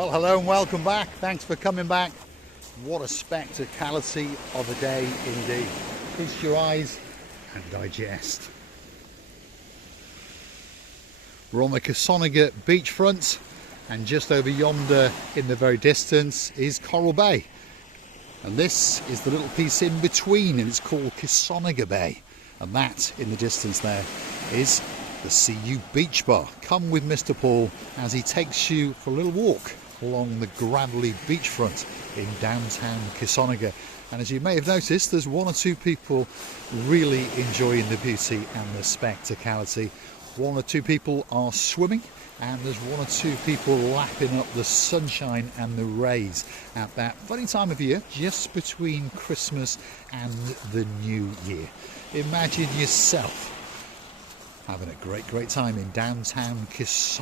Well, hello and welcome back. Thanks for coming back. What a spectacality of a day indeed. Feast your eyes and digest. We're on the Cyprus beachfront, and just over yonder in the very distance is Coral Bay. And this is the little piece in between, and it's called Cyprus Bay. And that in the distance there is the CU Beach Bar. Come with Mr. Paul as he takes you for a little walk along the gravelly beachfront in downtown Cyprus. And as you may have noticed, there's one or two people really enjoying the beauty and the spectacality. One or two people are swimming, and there's one or two people lapping up the sunshine and the rays at that funny time of year just between Christmas and the New Year. Imagine yourself having a great time in downtown Cyprus.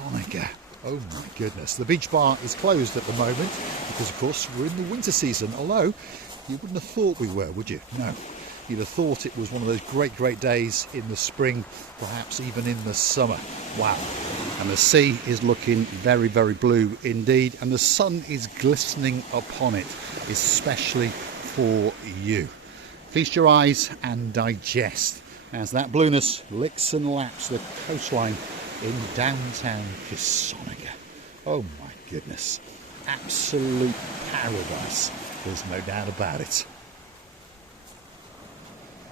Oh my goodness. The beach bar is closed at the moment because, of course, we're in the winter season. Although you wouldn't have thought we were, would you? No. You'd have thought it was one of those great days in the spring, perhaps even in the summer. Wow. And the sea is looking very blue indeed, and the sun is glistening upon it, especially for you. Feast your eyes and digest as that blueness licks and laps the coastline in downtown Cyprus. Oh my goodness. Absolute paradise. There's no doubt about it.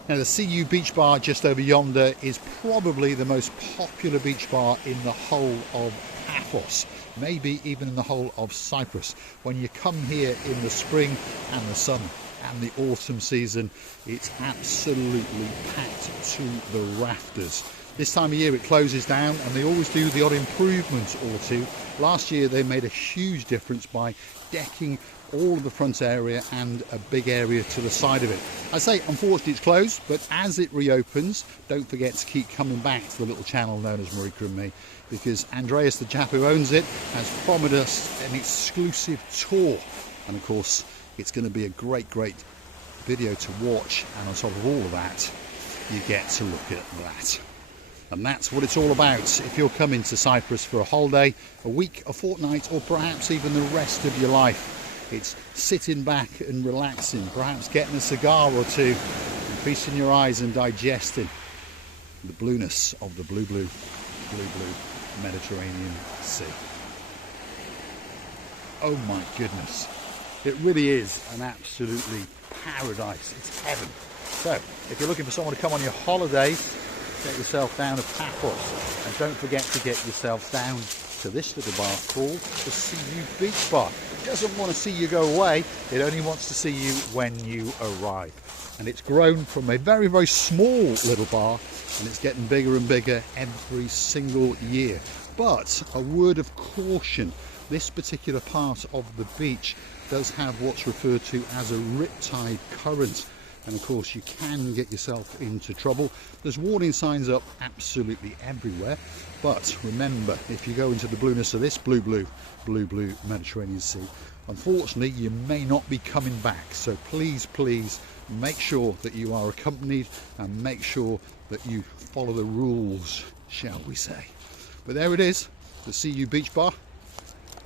Now, the CU Beach Bar just over yonder is probably the most popular beach bar in the whole of Paphos, maybe even in the whole of Cyprus. When you come here in the spring and the summer and the autumn season, it's absolutely packed to the rafters. This time of year it closes down, and they always do the odd improvement or two. Last year they made a huge difference by decking all of the front area and a big area to the side of it. I say unfortunately it's closed, but as it reopens, don't forget to keep coming back to the little channel known as Marika and Me, because Andreas, the chap who owns it, has promised us an exclusive tour, and of course it's going to be a great video to watch, and on top of all of that you get to look at that. And that's what it's all about. If you're coming to Cyprus for a holiday, a week, a fortnight, or perhaps even the rest of your life, it's sitting back and relaxing, perhaps getting a cigar or two, and feasting your eyes and digesting the blueness of the blue Mediterranean Sea. Oh my goodness. It really is an absolutely paradise. It's heaven. So, if you're looking for someone to come on your holidays, get yourself down to Paphos, and don't forget to get yourself down to this little bar called the CU Beach Bar. It doesn't want to see you go away, it only wants to see you when you arrive. And it's grown from a very small little bar, and it's getting bigger and bigger every single year. But a word of caution, this particular part of the beach does have what's referred to as a riptide current. And of course you can get yourself into trouble. There's warning signs up absolutely everywhere, but remember, if you go into the blueness of this blue Mediterranean Sea, unfortunately you may not be coming back. So please make sure that you are accompanied, and make sure that you follow the rules, shall we say. But there it is, the CU Beach Bar.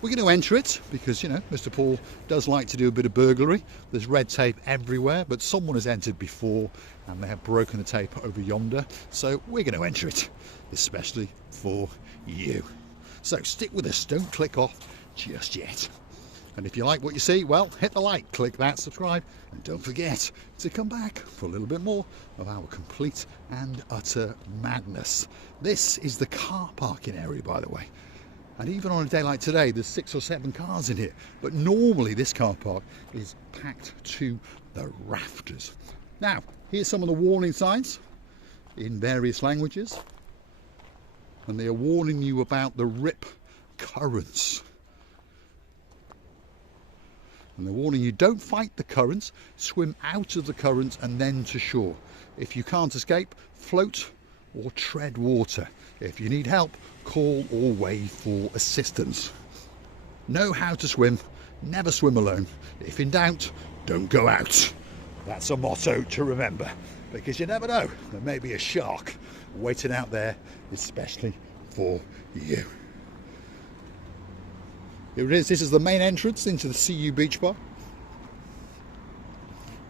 We're going to enter it because, you know, Mr. Paul does like to do a bit of burglary. There's red tape everywhere, but someone has entered before and they have broken the tape over yonder. So we're going to enter it, especially for you. So stick with us, don't click off just yet. And if you like what you see, well, hit the like, click that, subscribe, and don't forget to come back for a little bit more of our complete and utter madness. This is the car parking area, by the way. And even on a day like today, there's 6 or 7 cars in here. But normally this car park is packed to the rafters. Now, here's some of the warning signs in various languages. And they are warning you about the rip currents. And they're warning you, don't fight the currents, swim out of the currents and then to shore. If you can't escape, float or tread water. If you need help, call or wave for assistance. Know how to swim, never swim alone. If in doubt, don't go out. That's a motto to remember, because you never know, there may be a shark waiting out there, especially for you. Here it is. This is the main entrance into the CU Beach Bar.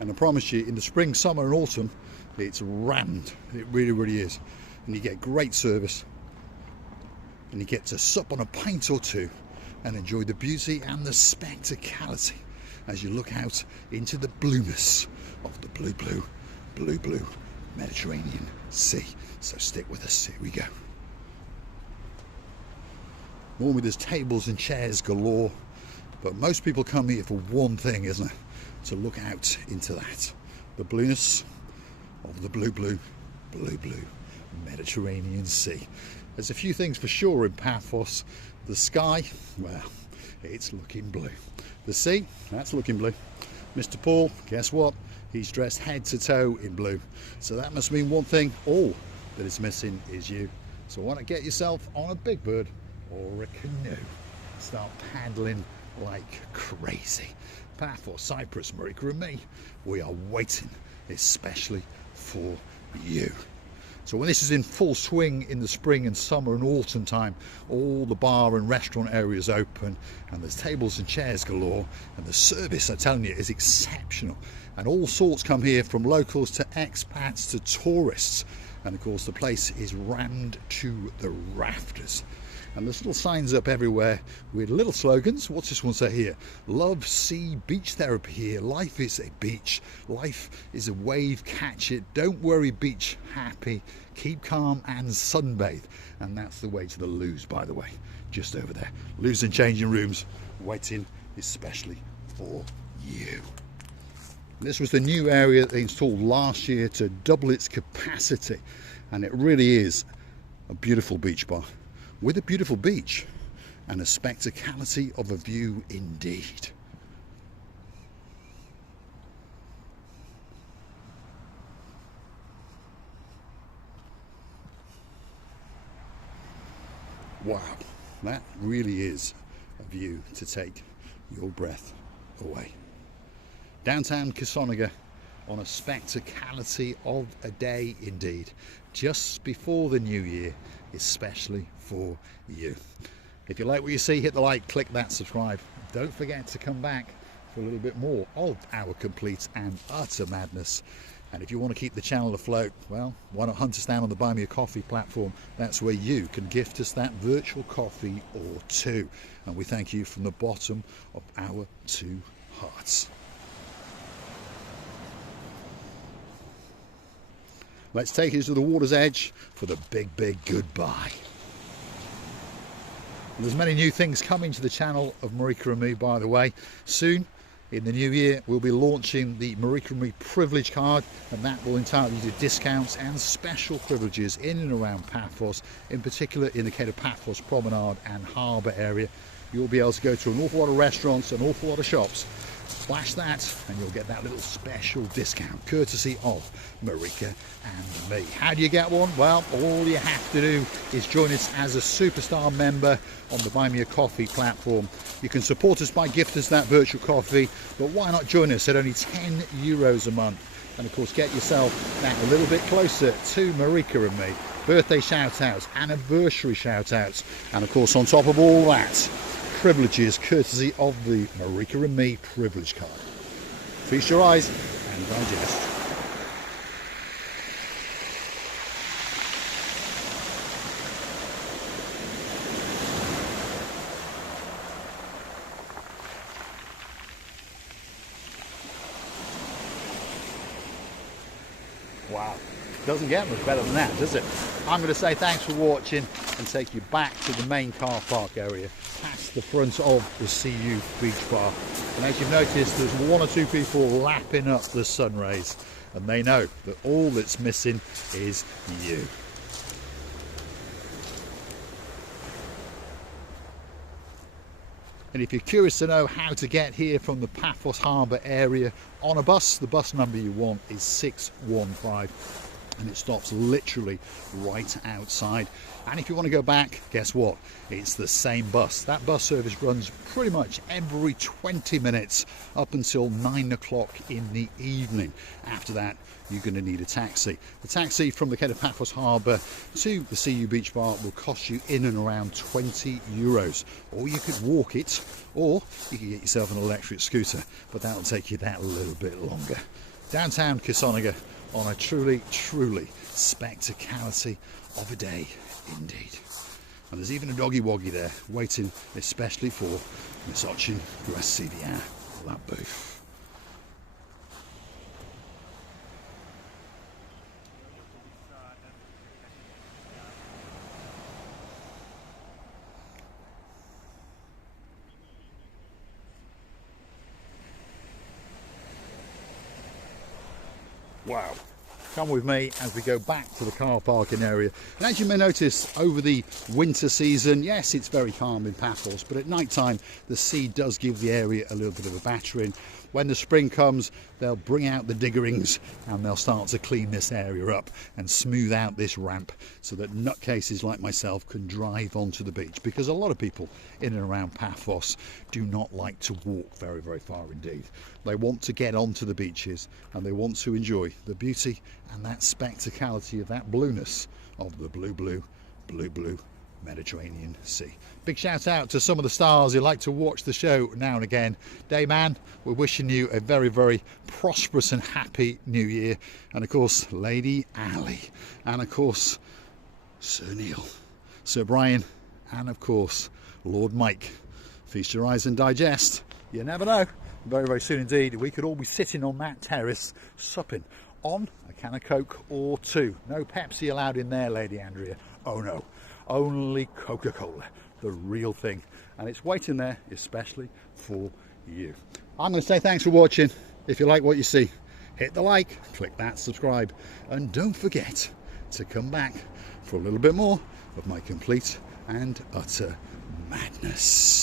And I promise you, in the spring, summer and autumn, it's rammed. It really, really is. And you get great service. And you get to sup on a pint or two and enjoy the beauty and the spectacality as you look out into the blueness of the blue Mediterranean Sea. So stick with us. Here we go. Normally there's tables and chairs galore, but most people come here for one thing, isn't it? To look out into that, the blueness of the blue Mediterranean Sea. There's a few things for sure in Paphos. The sky, well, it's looking blue. The sea, that's looking blue. Mr. Paul, guess what? He's dressed head to toe in blue. So that must mean one thing, all that is missing is you. So why not get yourself on a big bird or a canoe? Start paddling like crazy. Paphos, Cyprus, Marika and me, we are waiting especially for you. So when this is in full swing in the spring and summer and autumn time, all the bar and restaurant areas open and there's tables and chairs galore, and the service, I'm telling you, is exceptional. And all sorts come here, from locals to expats to tourists. And of course the place is rammed to the rafters. And there's little signs up everywhere with little slogans. What's this one say here? Love, sea, beach therapy here. Life is a beach. Life is a wave, catch it. Don't worry, beach happy. Keep calm and sunbathe. And that's the way to the loos, by the way. Just over there. Loos and changing rooms, waiting especially for you. This was the new area that they installed last year to double its capacity. And it really is a beautiful beach bar, with a beautiful beach and a spectacality of a view indeed. Wow, that really is a view to take your breath away. Downtown Kissonaga on a spectacality of a day indeed, just before the new year, especially for you. If you like what you see, hit the like, click that subscribe. Don't forget to come back for a little bit more of our complete and utter madness. And if you want to keep the channel afloat, well, why not hunt us down on the Buy Me a Coffee platform? That's where you can gift us that virtual coffee or two. And we thank you from the bottom of our two hearts. Let's take it to the water's edge for the big goodbye. And there's many new things coming to the channel of Marika and me, by the way. Soon, in the new year, we'll be launching the Marika and me privilege card, and that will entitle you to discounts and special privileges in and around Paphos, in particular in the Cape Paphos Promenade and Harbour area. You'll be able to go to an awful lot of restaurants, an awful lot of shops. Flash that and you'll get that little special discount courtesy of Marika and me. How do you get one? Well, all you have to do is join us as a superstar member on the Buy Me a Coffee platform. You can support us by gifting us that virtual coffee, but why not join us at only €10 a month? And of course, get yourself that a little bit closer to Marika and me. Birthday shout outs, anniversary shout outs, and of course, on top of all that, privileges courtesy of the Marika and me privilege card. Feast your eyes and digest. Wow, doesn't get much better than that, does it? I'm going to say thanks for watching and take you back to the main car park area, past the front of the CU Beach Bar. And as you've noticed, there's one or two people lapping up the sun rays, and they know that all that's missing is you. And if you're curious to know how to get here from the Paphos Harbour area on a bus, the bus number you want is 615. and it stops literally right outside. And if you want to go back, guess what? It's the same bus. That bus service runs pretty much every 20 minutes up until 9 o'clock in the evening. After that, you're going to need a taxi. The taxi from the Quai de Paphos harbour to the CU Beach Bar will cost you in and around €20. Or you could walk it, or you could get yourself an electric scooter, but that'll take you that little bit longer. Downtown Kissonaga on a truly, truly spectacality of a day indeed. And there's even a doggy woggy there waiting especially for Miss Ochin Gracivia Labouf. Wow. Come with me as we go back to the car parking area. And as you may notice, over the winter season, yes, it's very calm in Paphos, but at night time the sea does give the area a little bit of a battering. When the spring comes, they'll bring out the diggerings and they'll start to clean this area up and smooth out this ramp so that nutcases like myself can drive onto the beach, because a lot of people in and around Paphos do not like to walk very, very far indeed. They want to get onto the beaches and they want to enjoy the beauty and that spectacality of that blueness of the blue, blue, blue, blue Mediterranean Sea. Big shout out to some of the stars who like to watch the show now and again. Dayman, we're wishing you a very, very prosperous and happy new year. And of course, Lady Ali. And of course, Sir Neil, Sir Brian, and of course, Lord Mike. Feast your eyes and digest. You never know. Very, very soon indeed, we could all be sitting on that terrace, supping on a can of Coke or two. No Pepsi allowed in there, Lady Andrea. Oh no. Only Coca-Cola, the real thing, and it's waiting there especially for you. I'm going to say thanks for watching. If you like what you see, hit the like, click that subscribe, and don't forget to come back for a little bit more of my complete and utter madness.